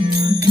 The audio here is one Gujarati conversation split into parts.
Mm-hmm.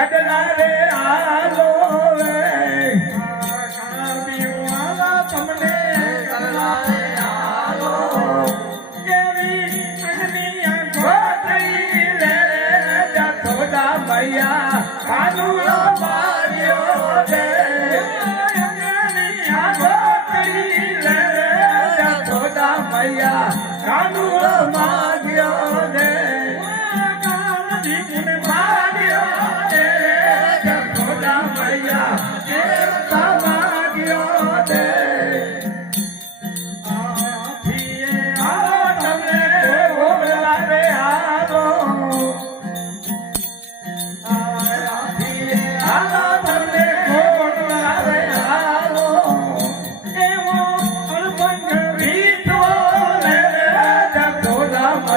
kadnare aalo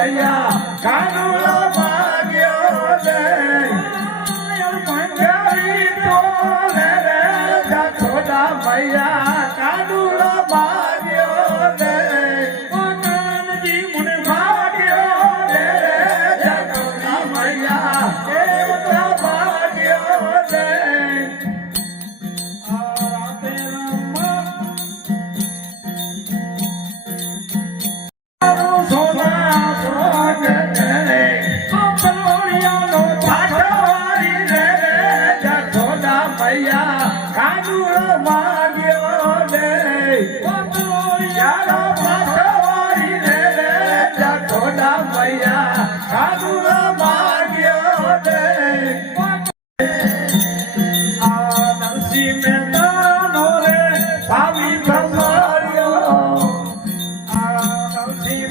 ભૈયા કાનુડો ભાગ્યો રે ભૈયા. મૈયા ખાડુળો માગ્યો દે યારો પાઠવારી રે રે જખોડા મૈયા ખાડુળો માગ્યો દે આ નરસિંહ મહેતાનો રે, ભાવી ખસર્યો આ નરસિંહ